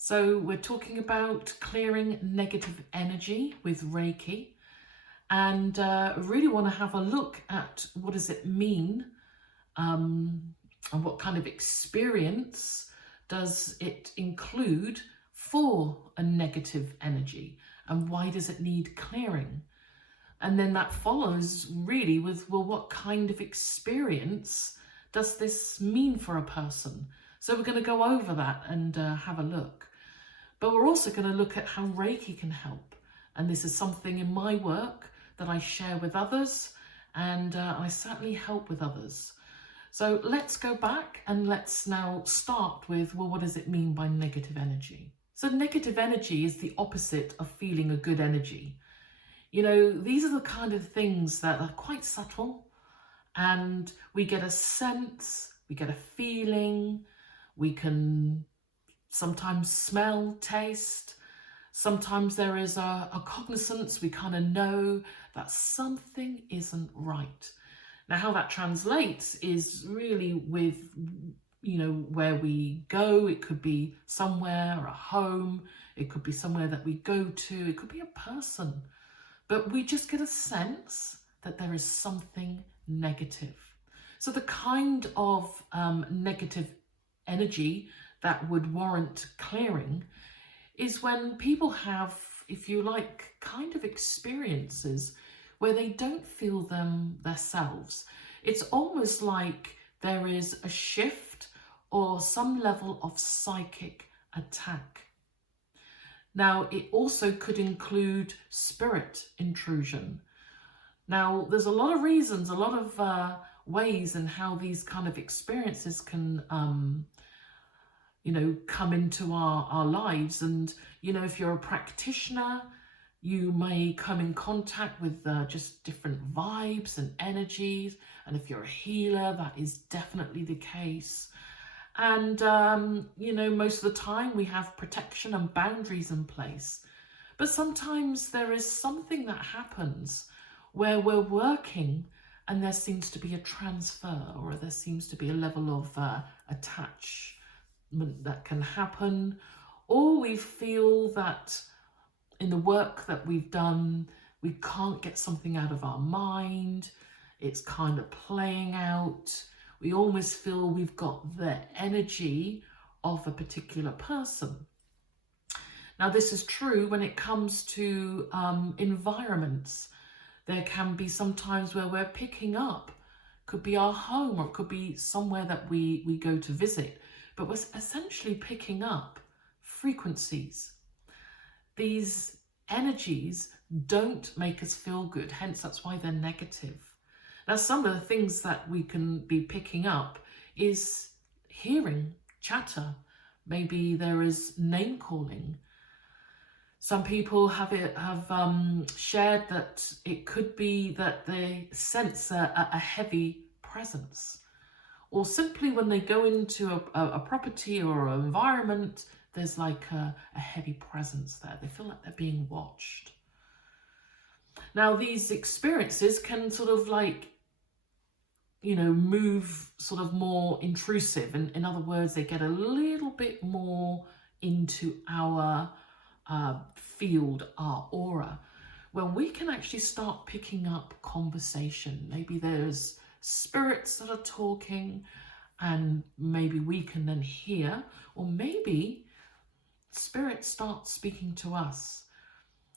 So we're talking about clearing negative energy with Reiki, and really want to have a look at what does it mean, and what kind of experience does it include for a negative energy, and why does it need clearing? And then that follows really with, well, what kind of experience does this mean for a person? So we're going to go over that and have a look. But we're also going to look at how Reiki can help. And this is something in my work that I share with others, and I certainly help with others. So let's go back and let's now start with, well, what does it mean by negative energy? So negative energy is the opposite of feeling a good energy. You know, these are the kind of things that are quite subtle, and we get a sense, we get a feeling, we can sometimes smell, taste. Sometimes there is a cognizance, we kind of know that something isn't right. Now, how that translates is really with, you know, where we go. It could be somewhere, or a home. It could be somewhere that we go to. It could be a person. But we just get a sense that there is something negative. So the kind of negative energy that would warrant clearing is when people have, if you like, kind of experiences where they don't feel themselves. It's almost like there is a shift or some level of psychic attack. Now, it also could include spirit intrusion. Now, there's a lot of reasons, a lot of ways in how these kind of experiences can come into our lives. And, you know, if you're a practitioner, you may come in contact with just different vibes and energies. And if you're a healer, that is definitely the case. And, most of the time we have protection and boundaries in place. But sometimes there is something that happens where we're working and there seems to be a transfer, or there seems to be a level of attachment that can happen, or we feel that in the work that we've done, we can't get something out of our mind. It's kind of playing out. We almost feel we've got the energy of a particular person. Now, this is true when it comes to environments. There can be some times where we're picking up, could be our home, or it could be somewhere that we go to visit, but we're essentially picking up frequencies. These energies don't make us feel good, hence that's why they're negative. Now, some of the things that we can be picking up is hearing, chatter. Maybe there is name calling. Some people have shared that it could be that they sense a heavy presence, or simply when they go into a property or an environment, there's like a heavy presence there. They feel like they're being watched. Now, these experiences can sort of like, move sort of more intrusive. And in other words, they get a little bit more into our field, our aura, when we can actually start picking up conversation. Maybe there's spirits that are talking, and maybe we can then hear, or maybe spirit starts speaking to us.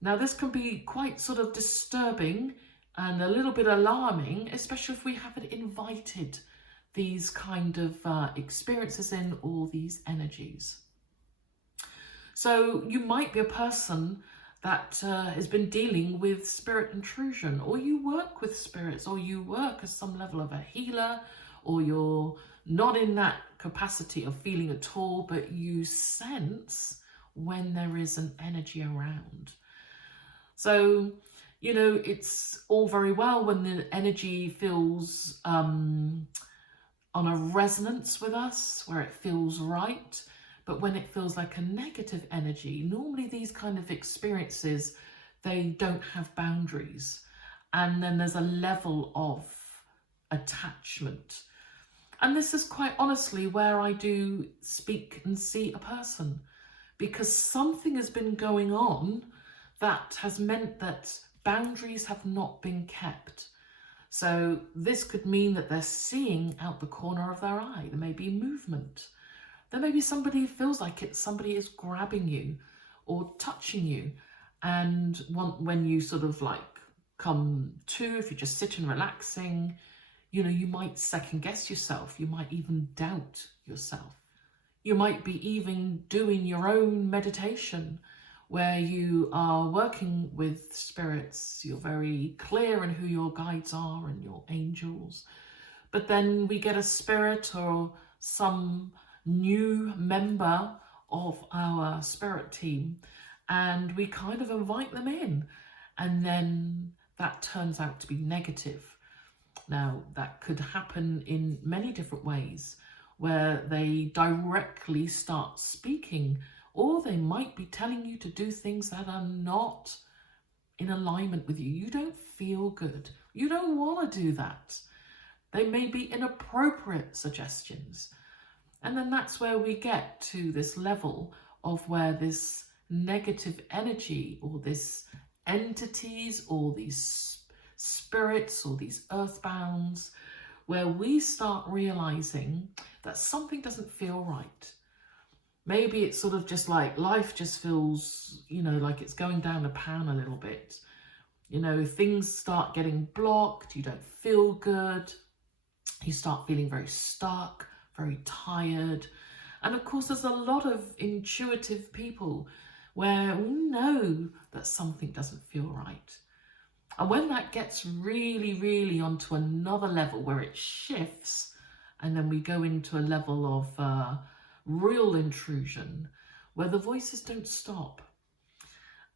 Now, this can be quite sort of disturbing and a little bit alarming, especially if we haven't invited these kind of experiences in, all these energies. So you might be a person that has been dealing with spirit intrusion, or you work with spirits, or you work as some level of a healer, or you're not in that capacity of feeling at all, but you sense when there is an energy around. So, it's all very well when the energy feels on a resonance with us, where it feels right. But when it feels like a negative energy, normally these kind of experiences, they don't have boundaries. And then there's a level of attachment. And this is quite honestly where I do speak and see a person, because something has been going on that has meant that boundaries have not been kept. So this could mean that they're seeing out the corner of their eye. There may be movement. There may be somebody who feels like somebody is grabbing you or touching you. And when you sort of like come to, if you're just sitting relaxing, you know, you might second guess yourself. You might even doubt yourself. You might be even doing your own meditation where you are working with spirits. You're very clear in who your guides are and your angels. But then we get a spirit or some new member of our spirit team and we kind of invite them in, and then that turns out to be negative. Now, that could happen in many different ways, where they directly start speaking, or they might be telling you to do things that are not in alignment with you. You don't feel good. You don't want to do that. They may be inappropriate suggestions. And then that's where we get to this level of where this negative energy or this entities or these spirits or these earthbounds, where we start realizing that something doesn't feel right. Maybe it's sort of just like life just feels, you know, like it's going down a pan a little bit. You know, things start getting blocked, you don't feel good, you start feeling very stuck, very tired. And of course, there's a lot of intuitive people where we know that something doesn't feel right. And when that gets really, really onto another level where it shifts, and then we go into a level of real intrusion, where the voices don't stop.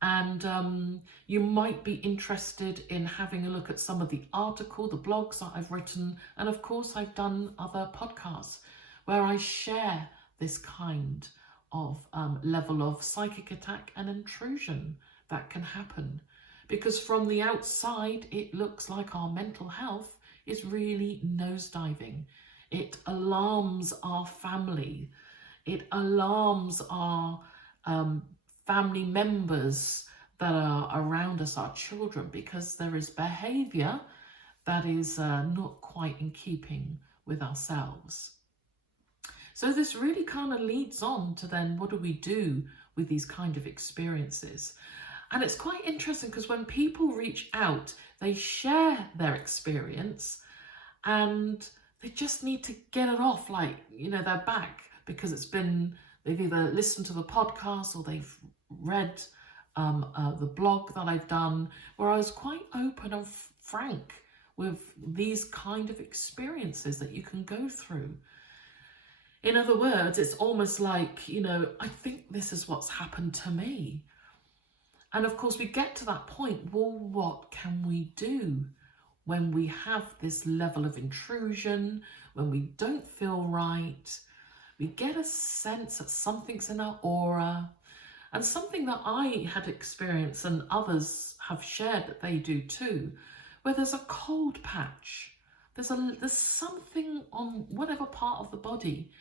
And you might be interested in having a look at some of the blogs that I've written. And of course, I've done other podcasts where I share this kind of level of psychic attack and intrusion that can happen. Because from the outside, it looks like our mental health is really nosediving. It alarms our family. It alarms our family members that are around us, our children, because there is behaviour that is not quite in keeping with ourselves. So this really kind of leads on to then, what do we do with these kind of experiences? And it's quite interesting because when people reach out, they share their experience and they just need to get it off, like, you know, they're back because they've either listened to the podcast or they've read the blog that I've done, where I was quite open and frank with these kind of experiences that you can go through. In other words, it's almost like, you know, I think this is what's happened to me. And of course, we get to that point, well, what can we do when we have this level of intrusion, when we don't feel right? We get a sense that something's in our aura. And something that I had experienced and others have shared that they do too, where there's a cold patch. There's something on whatever part of the body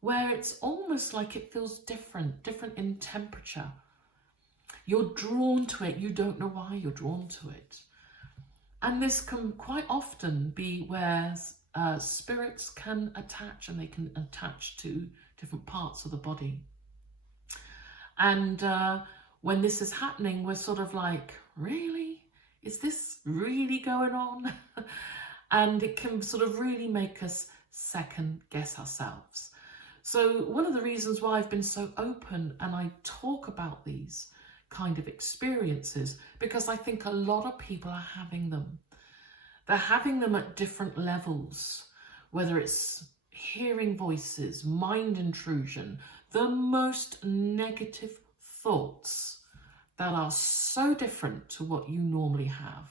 where it's almost like it feels different in temperature. You're drawn to it. You don't know why you're drawn to it. And this can quite often be where spirits can attach, and they can attach to different parts of the body. And when this is happening, we're sort of like, really? Is this really going on? And it can sort of really make us second guess ourselves. So one of the reasons why I've been so open and I talk about these kind of experiences, because I think a lot of people are having them. They're having them at different levels, whether it's hearing voices, mind intrusion, the most negative thoughts that are so different to what you normally have.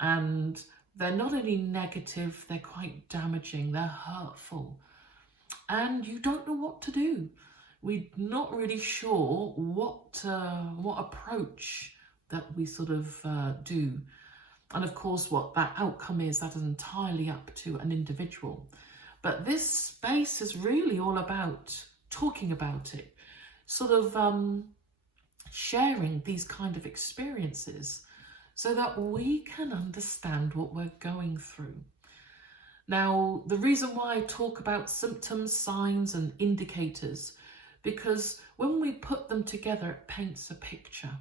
And they're not only negative, they're quite damaging, they're hurtful. And you don't know what to do. We're not really sure what approach that we sort of do. And of course, what that outcome is, that is entirely up to an individual. But this space is really all about talking about it sort of sharing these kind of experiences so that we can understand what we're going through. Now, the reason why I talk about symptoms, signs and indicators, because when we put them together, it paints a picture.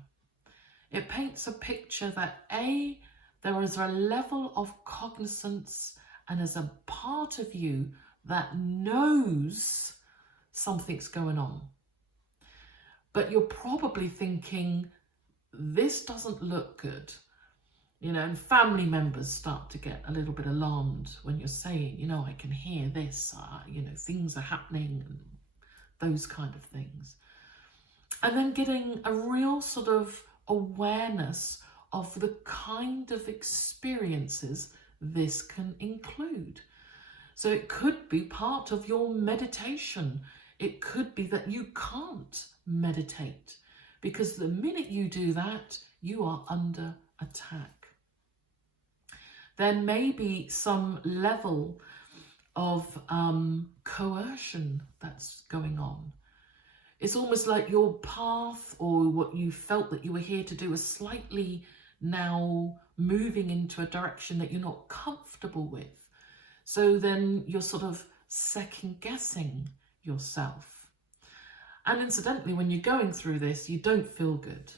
It paints a picture that there is a level of cognizance and there's a part of you that knows something's going on. But you're probably thinking, this doesn't look good. You know, and family members start to get a little bit alarmed when you're saying, you know, I can hear this, you know, things are happening and those kind of things. And then getting a real sort of awareness of the kind of experiences this can include. So it could be part of your meditation. It could be that you can't meditate because the minute you do that, you are under attack. There may be some level of coercion that's going on. It's almost like your path or what you felt that you were here to do is slightly now moving into a direction that you're not comfortable with. So then you're sort of second guessing yourself. And incidentally, when you're going through this, you don't feel good.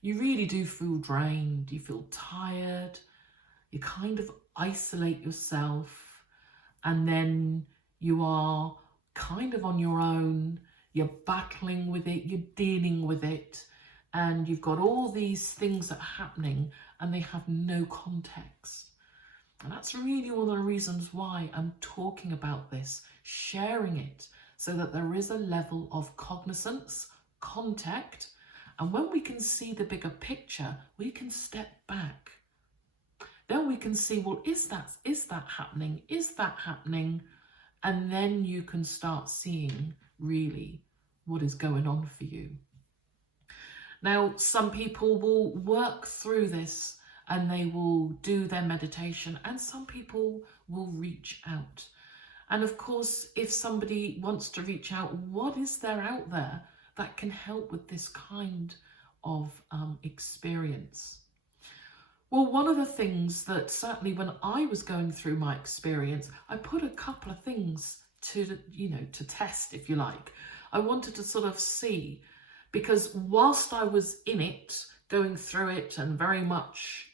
You really do feel drained. You feel tired. You kind of isolate yourself, and then you are kind of on your own. You're battling with it, you're dealing with it, and you've got all these things that are happening and they have no context. And that's really one of the reasons why I'm talking about this, sharing it, so that there is a level of cognizance, contact, and when we can see the bigger picture, we can step back. Then we can see, well, is that happening? Is that happening? And then you can start seeing really what is going on for you. Now, some people will work through this and they will do their meditation, and some people will reach out. And of course, if somebody wants to reach out, what is there out there that can help with this kind of experience? Well, one of the things that certainly when I was going through my experience, I put a couple of things to, to test, if you like. I wanted to sort of see, because whilst I was in it, going through it and very much,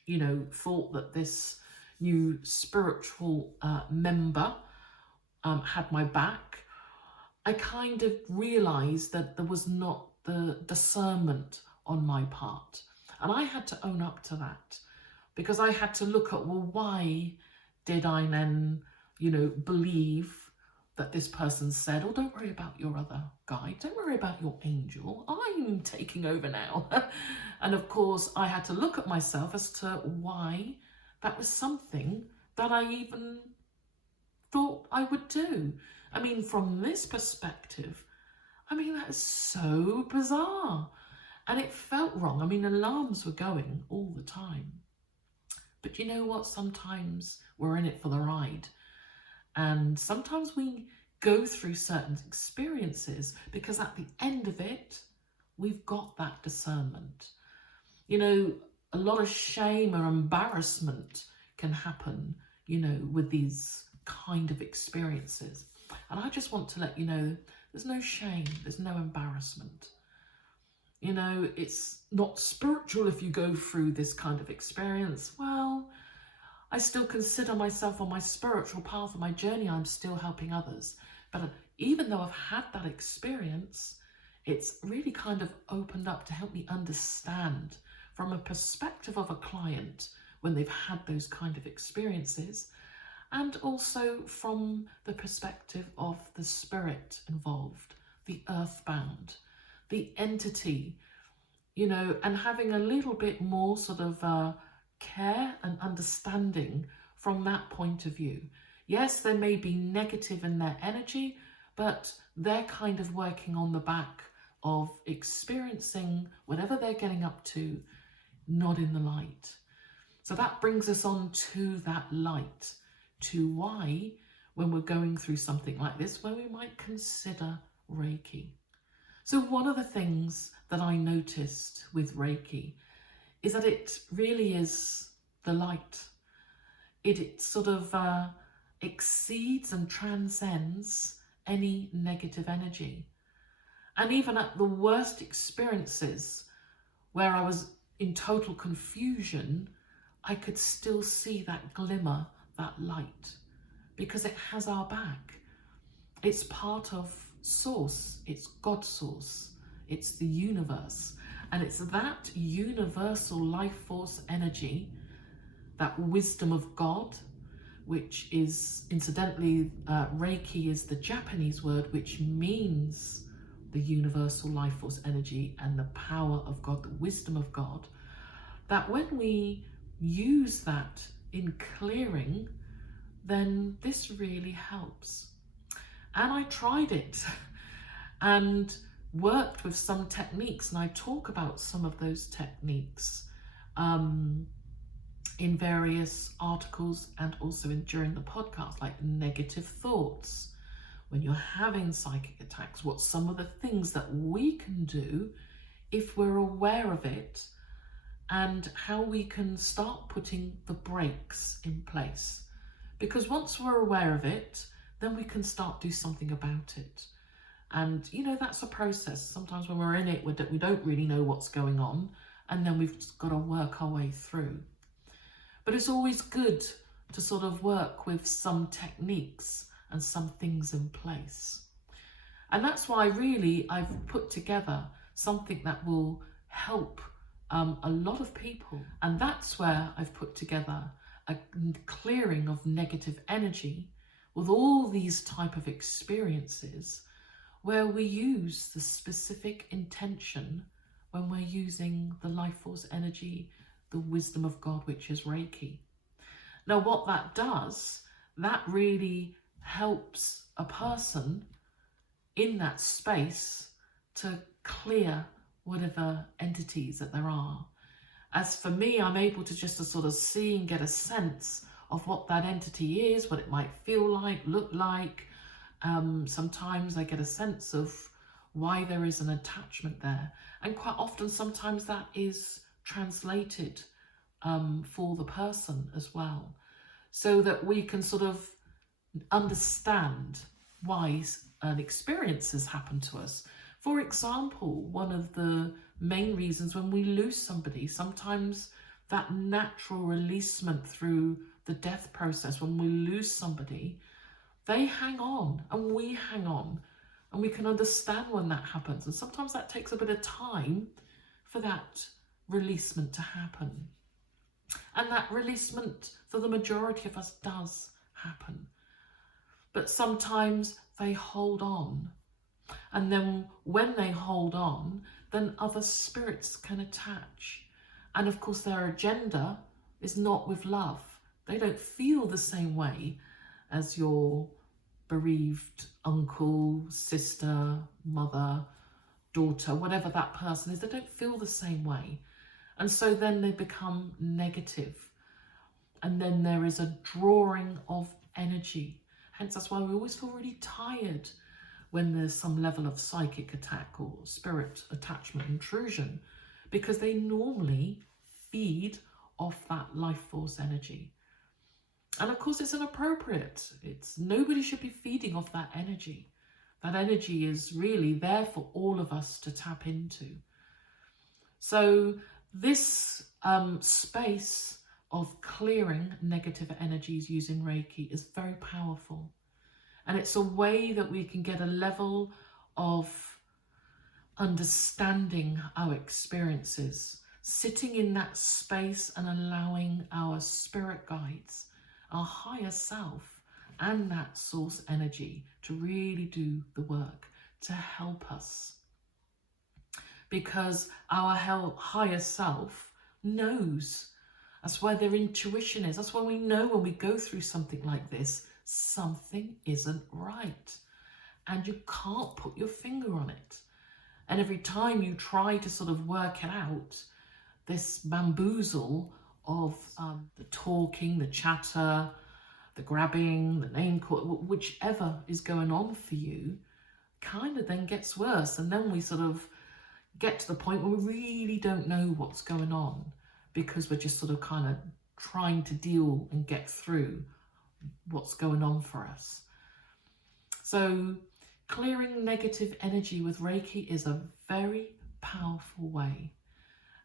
thought that this new spiritual member had my back, I kind of realised that there was not the discernment on my part. And I had to own up to that. Because I had to look at, well, why did I then, believe that this person said, oh, don't worry about your other guide, don't worry about your angel, I'm taking over now. And of course, I had to look at myself as to why that was something that I even thought I would do. I mean, from this perspective, that is so bizarre. And it felt wrong. Alarms were going all the time. But you know what? Sometimes we're in it for the ride. And sometimes we go through certain experiences because at the end of it, we've got that discernment. A lot of shame or embarrassment can happen, with these kind of experiences. And I just want to let you know, there's no shame, there's no embarrassment. It's not spiritual if you go through this kind of experience. Well, I still consider myself on my spiritual path, on my journey, I'm still helping others. But even though I've had that experience, it's really kind of opened up to help me understand from a perspective of a client when they've had those kind of experiences, and also from the perspective of the spirit involved, the earthbound, the entity, and having a little bit more sort of care and understanding from that point of view. Yes, there may be negative in their energy, but they're kind of working on the back of experiencing whatever they're getting up to, not in the light. So that brings us on to that light, to why, when we're going through something like this, where we might consider Reiki. So one of the things that I noticed with Reiki is that it really is the light. It sort of exceeds and transcends any negative energy. And even at the worst experiences where I was in total confusion, I could still see that glimmer, that light, because it has our back. It's part of Source, it's God Source, it's the universe. And it's that universal life force energy, that wisdom of God, which is, incidentally, Reiki is the Japanese word, which means the universal life force energy and the power of God, the wisdom of God, that when we use that in clearing, then this really helps. And I tried it and worked with some techniques, and I talk about some of those techniques in various articles and also during the podcast, like negative thoughts. When you're having psychic attacks, what's some of the things that we can do if we're aware of it, and how we can start putting the brakes in place. Because once we're aware of it, then we can start do something about it. And you know, that's a process. Sometimes when we're in it, we don't really know what's going on, and then we've just got to work our way through. But it's always good to sort of work with some techniques and some things in place. And that's why really I've put together something that will help a lot of people. And that's where I've put together a clearing of negative energy with all these type of experiences, where we use the specific intention when we're using the life force energy, the wisdom of God, which is Reiki. Now what that does, that really helps a person in that space to clear whatever entities that there are. As for me, I'm able to just to sort of see and get a sense of what that entity is, what it might feel like, look like. Sometimes I get a sense of why there is an attachment there. And quite often, sometimes that is translated for the person as well, so that we can sort of understand why an experience has happened to us. For example, one of the main reasons when we lose somebody, sometimes that natural releasement through the death process, when we lose somebody, they hang on and we hang on, and we can understand when that happens. And sometimes that takes a bit of time for that releasement to happen. And that releasement for the majority of us does happen. But sometimes they hold on. And then when they hold on, then other spirits can attach. And of course their agenda is not with love. They don't feel the same way as your bereaved uncle, sister, mother, daughter, whatever that person is. They don't feel the same way. And so then they become negative. And then there is a drawing of energy. Hence, that's why we always feel really tired when there's some level of psychic attack or spirit attachment intrusion, because they normally feed off that life force energy. And of course, it's inappropriate. Nobody should be feeding off that energy. That energy is really there for all of us to tap into. So this space of clearing negative energies using Reiki is very powerful. And it's a way that we can get a level of understanding our experiences, sitting in that space and allowing our spirit guides, our higher self, and that source energy to really do the work to help us. Because our higher self knows. That's why their intuition is. That's why we know when we go through something like this, something isn't right. And you can't put your finger on it. And every time you try to sort of work it out, this bamboozle of the talking, the chatter, the grabbing, the name call, whichever is going on for you, kind of then gets worse. And then we sort of get to the point where we really don't know what's going on, because we're just sort of kind of trying to deal and get through what's going on for us. So clearing negative energy with Reiki is a very powerful way.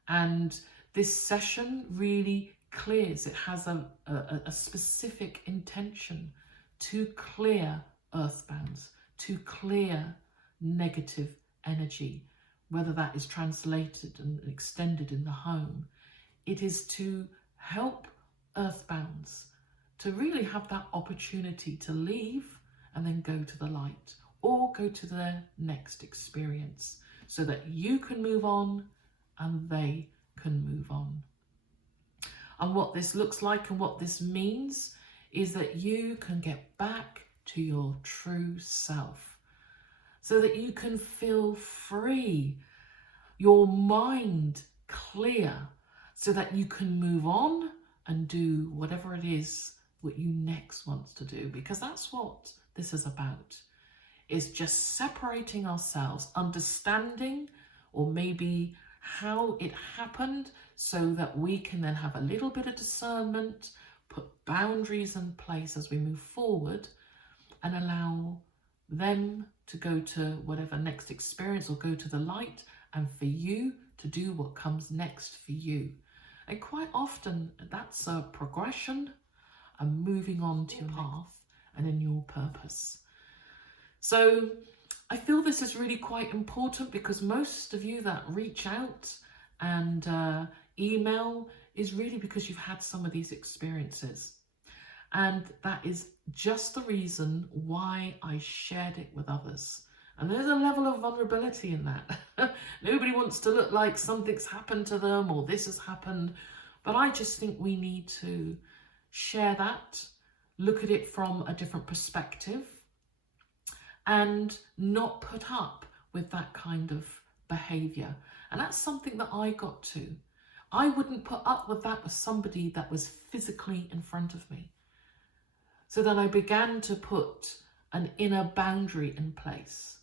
And this session really clears. It has a specific intention to clear earthbounds, to clear negative energy, whether that is translated and extended in the home. It is to help earthbounds to really have that opportunity to leave and then go to the light, or go to their next experience, so that you can move on and they can move on. And what this looks like and what this means is that you can get back to your true self, so that you can feel free, your mind clear, so that you can move on and do whatever it is what you next want to do, because that's what this is about. Is just separating ourselves, understanding, or maybe how it happened, so that we can then have a little bit of discernment, put boundaries in place as we move forward, and allow them to go to whatever next experience, or go to the light, and for you to do what comes next for you. And quite often that's a progression and moving on to your path and in your purpose. So I feel this is really quite important, because most of you that reach out and email is really because you've had some of these experiences. And that is just the reason why I shared it with others. And there's a level of vulnerability in that. Nobody wants to look like something's happened to them or this has happened. But I just think we need to share that, look at it from a different perspective, and not put up with that kind of behaviour. And that's something that I got to. I wouldn't put up with that with somebody that was physically in front of me. So then I began to put an inner boundary in place,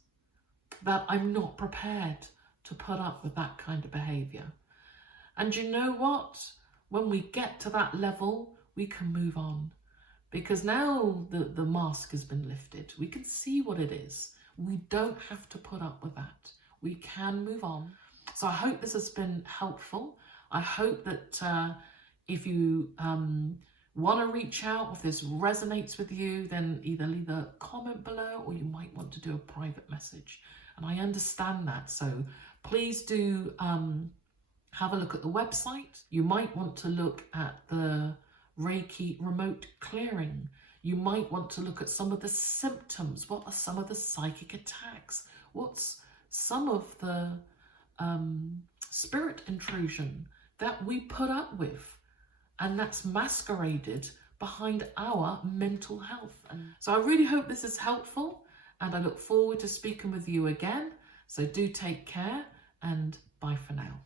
that I'm not prepared to put up with that kind of behaviour. And you know what? When we get to that level, we can move on. Because now the mask has been lifted. We can see what it is. We don't have to put up with that. We can move on. So I hope this has been helpful. I hope that if you want to reach out, if this resonates with you, then either leave a comment below, or you might want to do a private message. And I understand that. So please do have a look at the website. You might want to look at the Reiki remote clearing. You might want to look at some of the symptoms. What are some of the psychic attacks? What's some of the spirit intrusion that we put up with, and that's masqueraded behind our mental health? And so I really hope this is helpful, and I look forward to speaking with you again. So do take care, and bye for now.